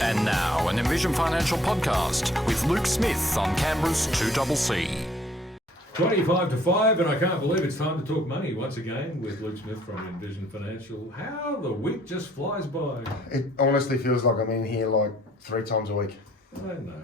And now, an Envision Financial podcast with Luke Smith on Canberra's 2CC. 25 to 5, and I can't believe it's time to talk money once again with Luke Smith from Envision Financial. How the week just flies by. It honestly feels like I'm in here like 3 times a week. I know,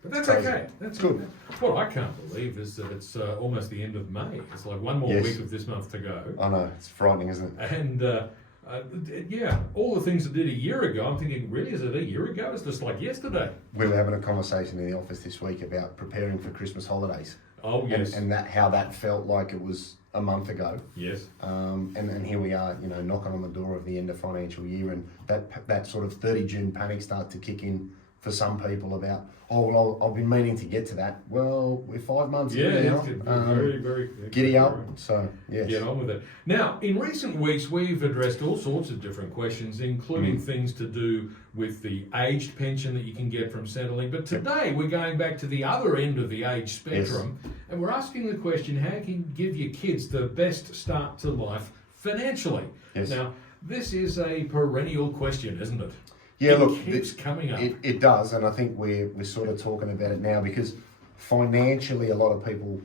but that's Crazy. okay. That's good. Okay. What I can't believe is that it's almost the end of May. It's like one more Yes. week of this month to go. I know, it's frightening, isn't it? And yeah, all the things I did a year ago, I'm thinking, really, is it a year ago? It's just like yesterday. We were having a conversation in the office this week about preparing for Christmas holidays. Oh, yes. And how that felt like it was a month ago. Yes. And here we are, knocking on the door of the end of financial year, and that sort of 30 June panic starts to kick in for some people about, I've been meaning to get to that. Well, we're 5 months in now. Very Giddy up. right. So, yes. Get on with it. Now, in recent weeks, we've addressed all sorts of different questions, including things to do with the aged pension that you can get from Centrelink. But today, we're going back to the other end of the age spectrum, and we're asking the question, how can you give your kids the best start to life financially? Yes. Now, this is a perennial question, isn't it? Yeah, look, it keeps coming up. It does, and I think we're sort of talking about it now because financially a lot of people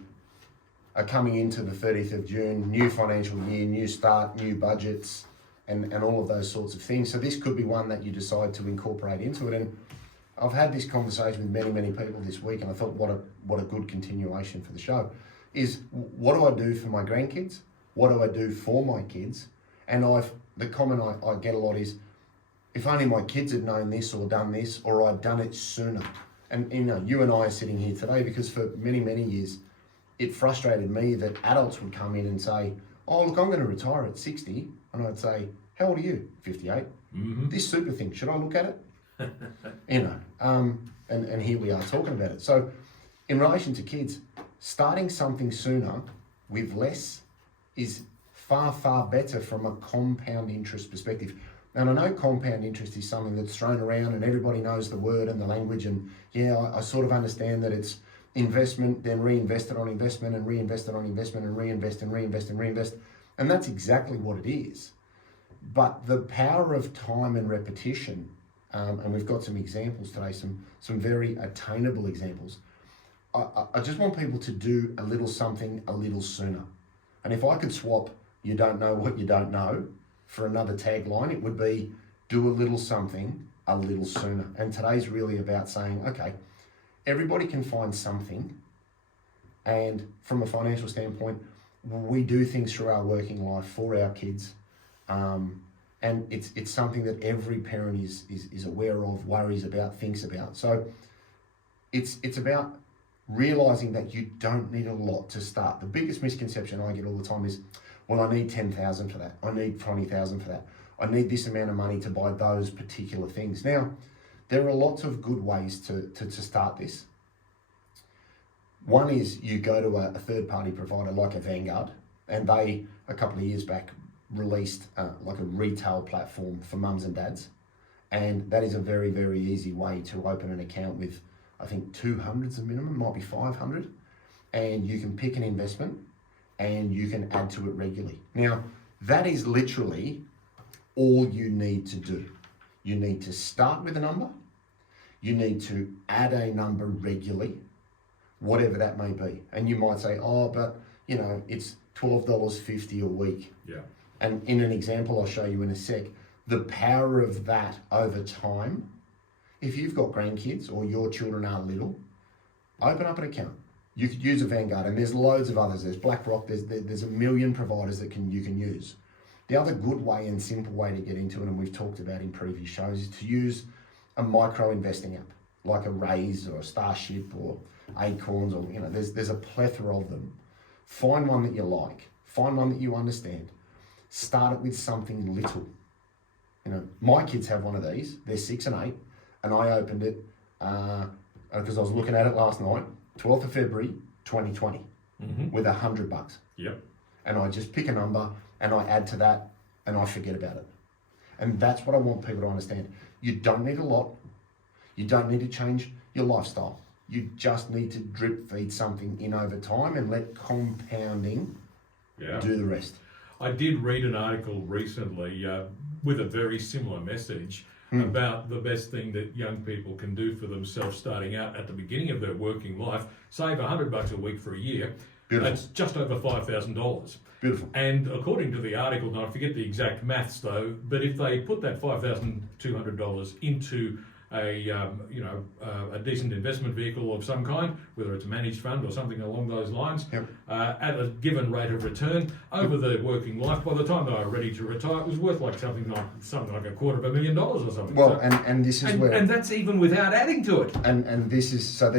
are coming into the 30th of June, new financial year, new start, new budgets, and all of those sorts of things. So this could be one that you decide to incorporate into it. And I've had this conversation with many people this week, and I thought what a good continuation for the show is, what do I do for my grandkids? What do I do for my kids? And the comment I get a lot is, if only my kids had known this or done this, or I'd done it sooner. And you and I are sitting here today because for many years, it frustrated me that adults would come in and say, oh, look, I'm going to retire at 60. And I'd say, how old are you? 58. Mm-hmm. This super thing, should I look at it? And here we are talking about it. So in relation to kids, starting something sooner with less is far better from a compound interest perspective. And I know compound interest is something that's thrown around and everybody knows the word and the language, and I sort of understand that it's investment, then reinvested on investment and reinvested on investment and reinvest and reinvest and reinvest. And that's exactly what it is. But the power of time and repetition, and we've got some examples today, some very attainable examples. I just want people to do a little something a little sooner. And if I could swap "you don't know what you don't know" for another tagline, it would be do a little something a little sooner. And today's really about saying, okay, everybody can find something. And from a financial standpoint, we do things through our working life for our kids. And it's something that every parent is aware of, worries about, thinks about. So it's about realizing that you don't need a lot to start. The biggest misconception I get all the time is, well, I need 10,000 for that. I need 20,000 for that. I need this amount of money to buy those particular things. Now, there are lots of good ways to start this. One is you go to a third-party provider like a Vanguard, and they, a couple of years back, released like a retail platform for mums and dads. And that is a very easy way to open an account with, I think, 200 is the minimum, might be 500. And you can pick an investment and you can add to it regularly. Now, that is literally all you need to do. You need to start with a number. You need to add a number regularly, whatever that may be. And you might say, oh, but it's $12.50 a week. Yeah. And in an example I'll show you in a sec, the power of that over time. If you've got grandkids or your children are little, open up an account. You could use a Vanguard, and there's loads of others. There's BlackRock, there's a million providers that you can use. The other good way and simple way to get into it, and we've talked about in previous shows, is to use a micro investing app, like a Raise or a Starship or Acorns, or there's a plethora of them. Find one that you like, find one that you understand. Start it with something little. My kids have one of these. They're 6 and 8, and I opened it because I was looking at it last night. 12th of February, 2020, with $100. Yep. And I just pick a number and I add to that and I forget about it. And that's what I want people to understand. You don't need a lot. You don't need to change your lifestyle. You just need to drip feed something in over time and let compounding do the rest. I did read an article recently with a very similar message about the best thing that young people can do for themselves starting out at the beginning of their working life. Save $100 a week for a year. Beautiful. That's just over $5,000. Beautiful. And according to the article, and I forget the exact maths though, but if they put that $5,200 into a decent investment vehicle of some kind, whether it's a managed fund or something along those lines, at a given rate of return over the working life, by the time they were ready to retire, it was worth like something like $250,000 or something. Well, and this is where, and that's even without adding to it. and this is a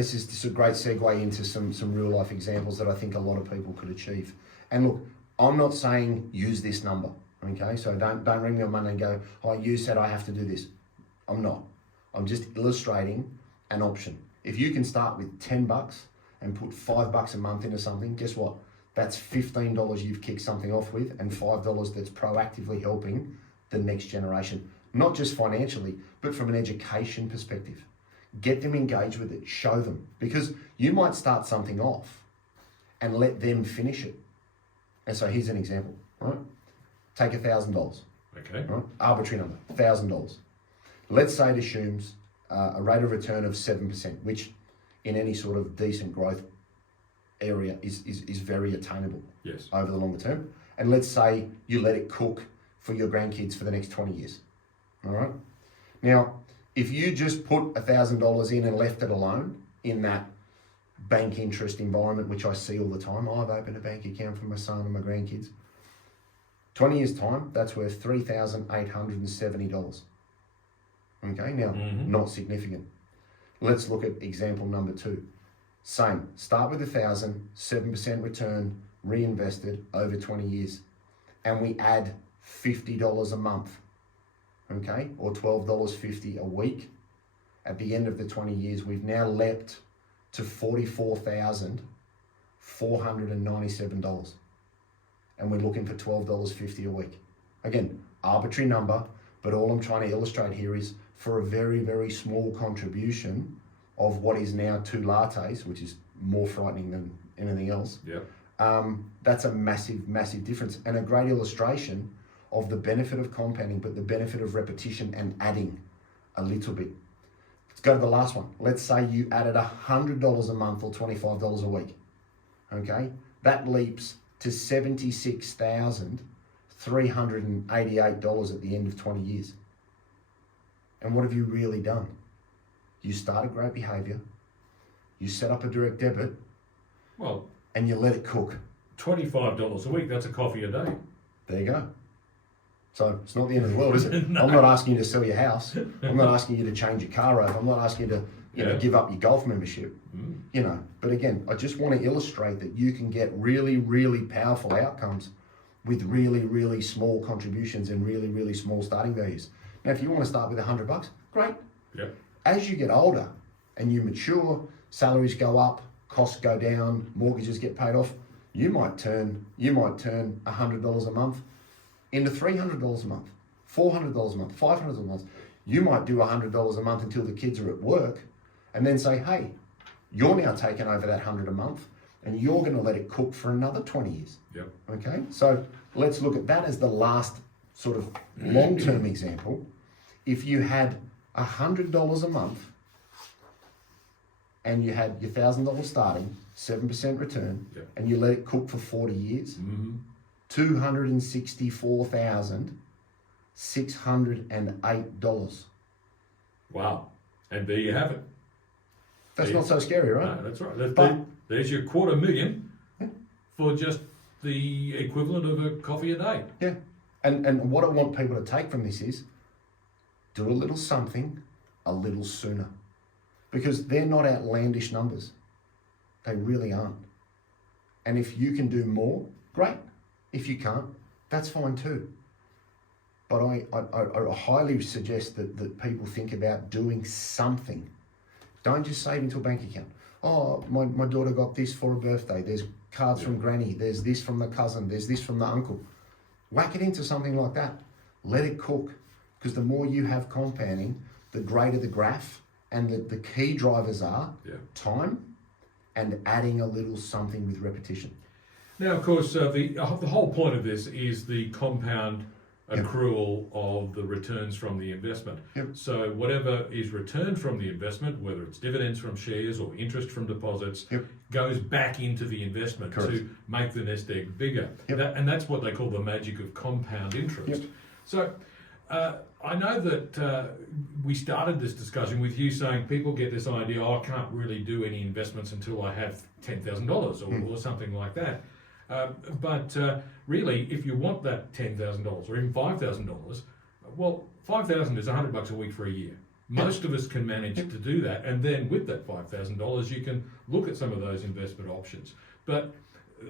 great segue into some real life examples that I think a lot of people could achieve. And look, I'm not saying use this number, okay? So don't ring me on Monday and go, oh, you said I have to do this. I'm not. I'm just illustrating an option. If you can start with $10 and put $5 a month into something, guess what? That's $15 you've kicked something off with, and $5 that's proactively helping the next generation. Not just financially, but from an education perspective. Get them engaged with it, show them. Because you might start something off and let them finish it. And so here's an example, right? Take $1,000. Okay. Right? Arbitrary number, $1,000. Let's say it assumes a rate of return of 7%, which in any sort of decent growth area is very attainable over the longer term. And let's say you let it cook for your grandkids for the next 20 years. All right. Now, if you just put $1,000 in and left it alone in that bank interest environment, which I see all the time, I've opened a bank account for my son and my grandkids. 20 years time, that's worth $3,870. Okay, now, not significant. Let's look at example number 2. Same, start with 1,000, 7% return, reinvested over 20 years. And we add $50 a month, okay, or $12.50 a week. At the end of the 20 years, we've now leapt to $44,497. And we're looking for $12.50 a week. Again, arbitrary number, but all I'm trying to illustrate here is for a very, very small contribution of what is now 2 lattes, which is more frightening than anything else. That's a massive, massive difference, and a great illustration of the benefit of compounding, but the benefit of repetition and adding a little bit. Let's go to the last one. Let's say you added $100 a month or $25 a week. Okay, that leaps to $76,388 at the end of 20 years. And what have you really done? You started great behavior, you set up a direct debit, and you let it cook. $25 a week, that's a coffee a day. There you go. So it's not the end of the world, is it? No. I'm not asking you to sell your house. I'm not asking you to change your car over. I'm not asking you to give up your golf membership. But again, I just want to illustrate that you can get really, really powerful outcomes with really, really small contributions and really, really small starting values. Now, if you want to start with $100, great. As you get older and you mature, salaries go up, costs go down, mortgages get paid off, you might turn $100 a month into $300 a month, $400 a month, $500 a month. You might do $100 a month until the kids are at work, and then say, hey, you're now taking over that $100 a month, and you're going to let it cook for another 20 years. Okay, so let's look at that as the last sort of long-term example. If you had $100 a month and you had your $1,000 starting, 7% return, and you let it cook for 40 years, $264,608. Wow. And there you have it. That's not so scary, right? No, that's right. There's your $250,000 for just the equivalent of a coffee a day. Yeah. And what I want people to take from this is do a little something a little sooner. Because they're not outlandish numbers. They really aren't. And if you can do more, great. If you can't, that's fine too. But I highly suggest that people think about doing something. Don't just save into a bank account. Oh, my daughter got this for her birthday. There's cards from granny. There's this from the cousin. There's this from the uncle. Whack it into something like that. Let it cook. Because the more you have compounding, the greater the graph, and the key drivers are time and adding a little something with repetition. Now, of course, the whole point of this is the compound accrual of the returns from the investment. Yep. So whatever is returned from the investment, whether it's dividends from shares or interest from deposits, goes back into the investment to make the nest egg bigger. And that's what they call the magic of compound interest. So I know that we started this discussion with you saying people get this idea, I can't really do any investments until I have $10,000 or something like that. But really, if you want that $10,000 or even $5,000, well, $5,000 is $100 a week for a year. Most of us can manage to do that, and then with that $5,000, you can look at some of those investment options. But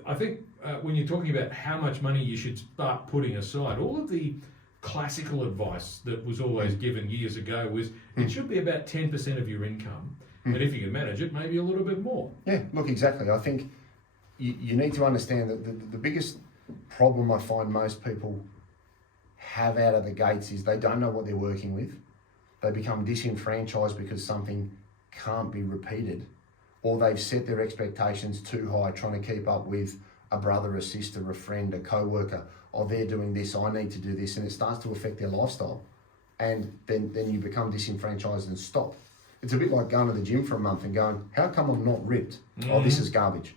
I think when you're talking about how much money you should start putting aside, all of the classical advice that was always given years ago was it should be about 10% of your income, and if you can manage it, maybe a little bit more. Yeah, look, exactly. I think you need to understand that the biggest problem I find most people have out of the gates is they don't know what they're working with. They become disenfranchised because something can't be repeated, or they've set their expectations too high, trying to keep up with a brother, a sister, a friend, a co-worker. Oh, they're doing this, I need to do this, and it starts to affect their lifestyle. And then you become disenfranchised and stop. It's a bit like going to the gym for a month and going, how come I'm not ripped? Oh, this is garbage.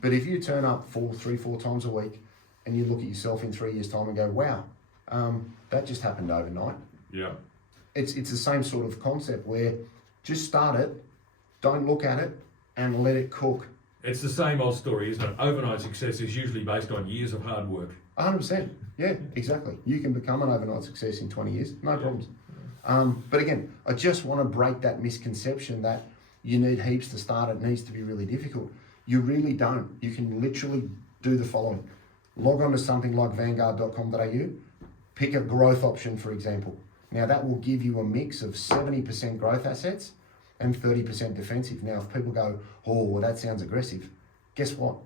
But if you turn up 3-4 times a week and you look at yourself in 3 years' time and go, wow, that just happened overnight. Yeah. It's the same sort of concept where just start it, don't look at it, and let it cook. It's the same old story, isn't it? Overnight success is usually based on years of hard work. 100%. Yeah, exactly. You can become an overnight success in 20 years, no problems. But again, I just want to break that misconception that you need heaps to start, it needs to be really difficult. You really don't. You can literally do the following. Log on to something like vanguard.com.au, pick a growth option, for example. Now that will give you a mix of 70% growth assets and 30% defensive. Now, if people go, oh, well, that sounds aggressive, guess what?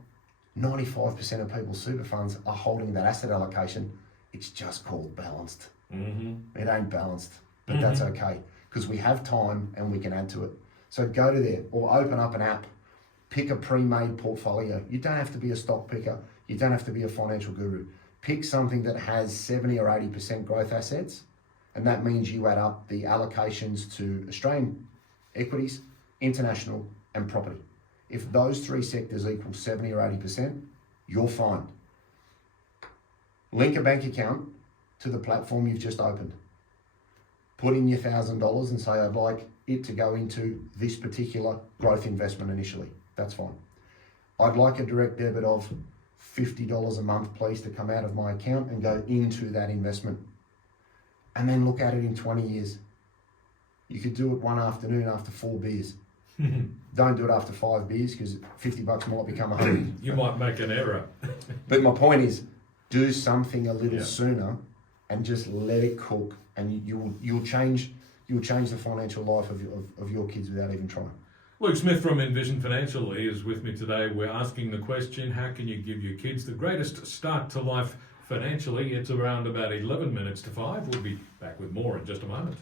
95% of people's super funds are holding that asset allocation. It's just called balanced. It ain't balanced, but that's okay because we have time and we can add to it. So go to there or open up an app, pick a pre-made portfolio. You don't have to be a stock picker. You don't have to be a financial guru. Pick something that has 70 or 80% growth assets, and that means you add up the allocations to Australian equities, international, and property. If those three sectors equal 70 or 80%, you're fine. Link a bank account to the platform you've just opened. Put in your $1,000 and say, I'd like it to go into this particular growth investment initially. That's fine. I'd like a direct debit of $50 a month, please, to come out of my account and go into that investment. And then look at it in 20 years. You could do it one afternoon after 4 beers. Don't do it after 5 beers because $50 might become 100. You might make an error. But my point is, do something a little sooner and just let it cook, and you'll change the financial life of your kids without even trying. Luke Smith from Envision Financial is with me today. We're asking the question, how can you give your kids the greatest start to life financially? It's around about 11 minutes to 5. We'll be back with more in just a moment.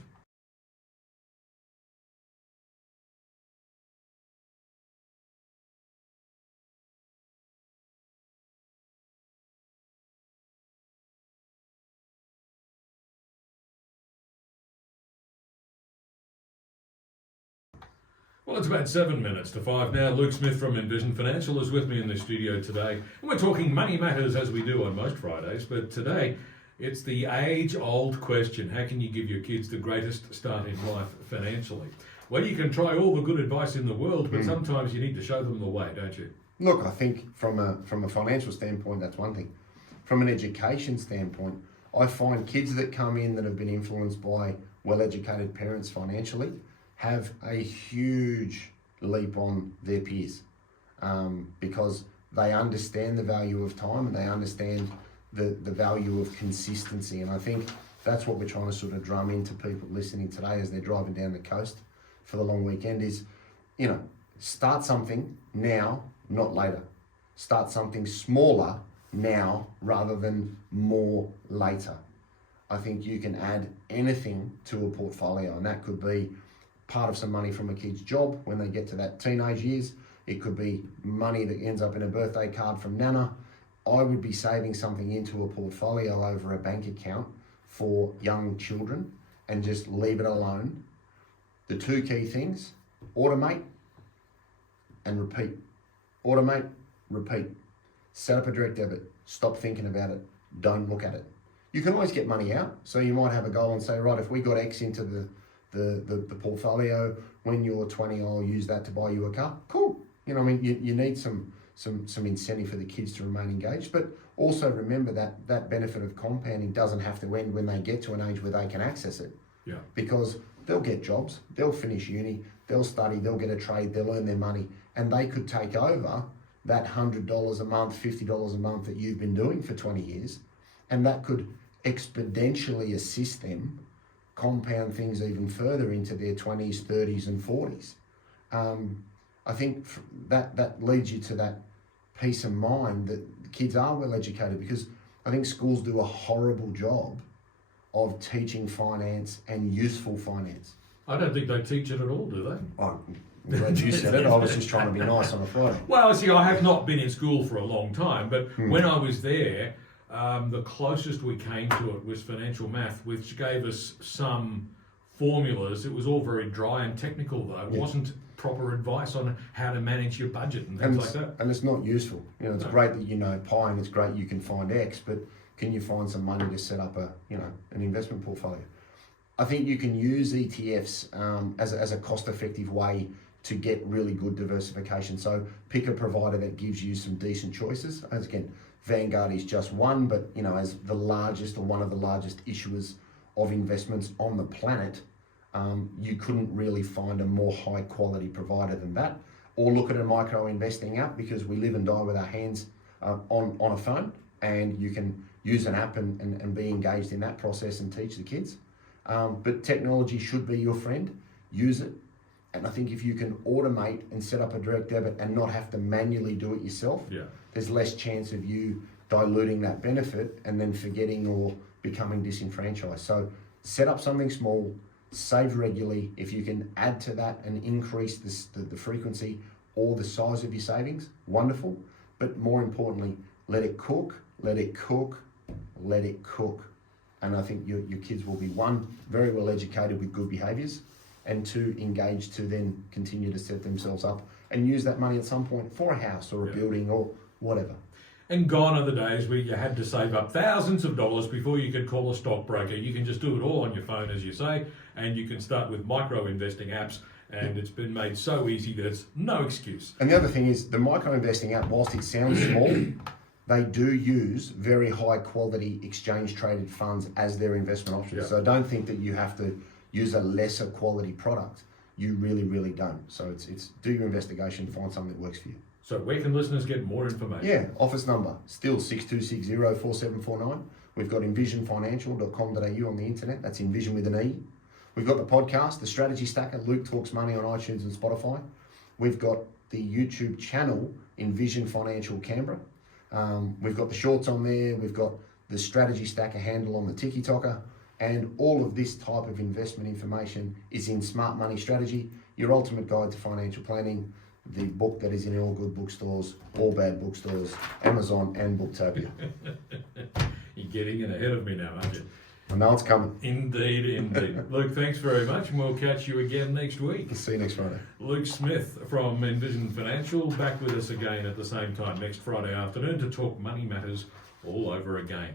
Well, it's about 7 minutes to 5 now. Luke Smith from Envision Financial is with me in the studio today. And we're talking money matters as we do on most Fridays, but today it's the age-old question. How can you give your kids the greatest start in life financially? Well, you can try all the good advice in the world, but sometimes you need to show them the way, don't you? Look, I think from a financial standpoint, that's one thing. From an education standpoint, I find kids that come in that have been influenced by well-educated parents financially have a huge leap on their peers because they understand the value of time and they understand the value of consistency. And I think that's what we're trying to sort of drum into people listening today as they're driving down the coast for the long weekend is, start something now, not later. Start something smaller now rather than more later. I think you can add anything to a portfolio, and that could be part of some money from a kid's job when they get to that teenage years. It could be money that ends up in a birthday card from Nana. I would be saving something into a portfolio over a bank account for young children and just leave it alone. The two key things: automate and repeat. Automate, repeat. Set up a direct debit. Stop thinking about it. Don't look at it. You can always get money out. So you might have a goal and say, right, if we got X into the portfolio, when you're 20, I'll use that to buy you a car. Cool. You know what I mean? You need some incentive for the kids to remain engaged. But also remember that benefit of compounding doesn't have to end when they get to an age where they can access it. Yeah. Because they'll get jobs, they'll finish uni, they'll study, they'll get a trade, they'll earn their money, and they could take over that $100 a month, $50 a month that you've been doing for 20 years, and that could exponentially assist them compound things even further into their 20s, 30s and 40s. I think that leads you to that peace of mind that kids are well educated, because I think schools do a horrible job of teaching finance and useful finance. I don't think they teach it at all, do they? Oh, I'm glad you said it. I was just trying to be nice on a Friday. Well, see, I have not been in school for a long time, but when I was there, the closest we came to it was financial math, which gave us some formulas. It was all very dry and technical, though. It wasn't proper advice on how to manage your budget and things like that. And it's not useful. You know, it's great that you know pi, and it's great you can find X, but can you find some money to set up an investment portfolio? I think you can use ETFs as a cost-effective way to get really good diversification. So pick a provider that gives you some decent choices. As again, Vanguard is just one, but as the largest or one of the largest issuers of investments on the planet, you couldn't really find a more high quality provider than that. Or look at a micro investing app, because we live and die with our hands on a phone, and you can use an app and be engaged in that process and teach the kids. But technology should be your friend. Use it. And I think if you can automate and set up a direct debit and not have to manually do it yourself, there's less chance of you diluting that benefit and then forgetting or becoming disenfranchised. So set up something small, save regularly. If you can add to that and increase the frequency or the size of your savings, wonderful. But more importantly, let it cook, let it cook, let it cook. And I think your kids will be, one, very well educated with good behaviours, and two, engaged to then continue to set themselves up and use that money at some point for a house or a building or whatever. And gone are the days where you had to save up thousands of dollars before you could call a stockbroker. You can just do it all on your phone, as you say, and you can start with micro investing apps, and it's been made so easy that it's no excuse. And the other thing is, the micro investing app, whilst it sounds small, they do use very high quality exchange traded funds as their investment option. So don't think that you have to use a lesser quality product. You really, really don't. So it's do your investigation, find something that works for you. So where can listeners get more information? Yeah, office number, still 62604749. We've got envisionfinancial.com.au on the internet. That's Envision with an E. We've got the podcast, The Strategy Stacker. Luke Talks Money on iTunes and Spotify. We've got the YouTube channel, Envision Financial Canberra. We've got the shorts on there. We've got the Strategy Stacker handle on the TikToker. And all of this type of investment information is in Smart Money Strategy, your ultimate guide to financial planning, the book that is in all good bookstores, all bad bookstores, Amazon and Booktopia. You're getting in ahead of me now, aren't you? I know it's coming. Indeed, indeed. Luke, thanks very much, and we'll catch you again next week. See you next Friday. Luke Smith from Envision Financial, back with us again at the same time next Friday afternoon to talk money matters all over again.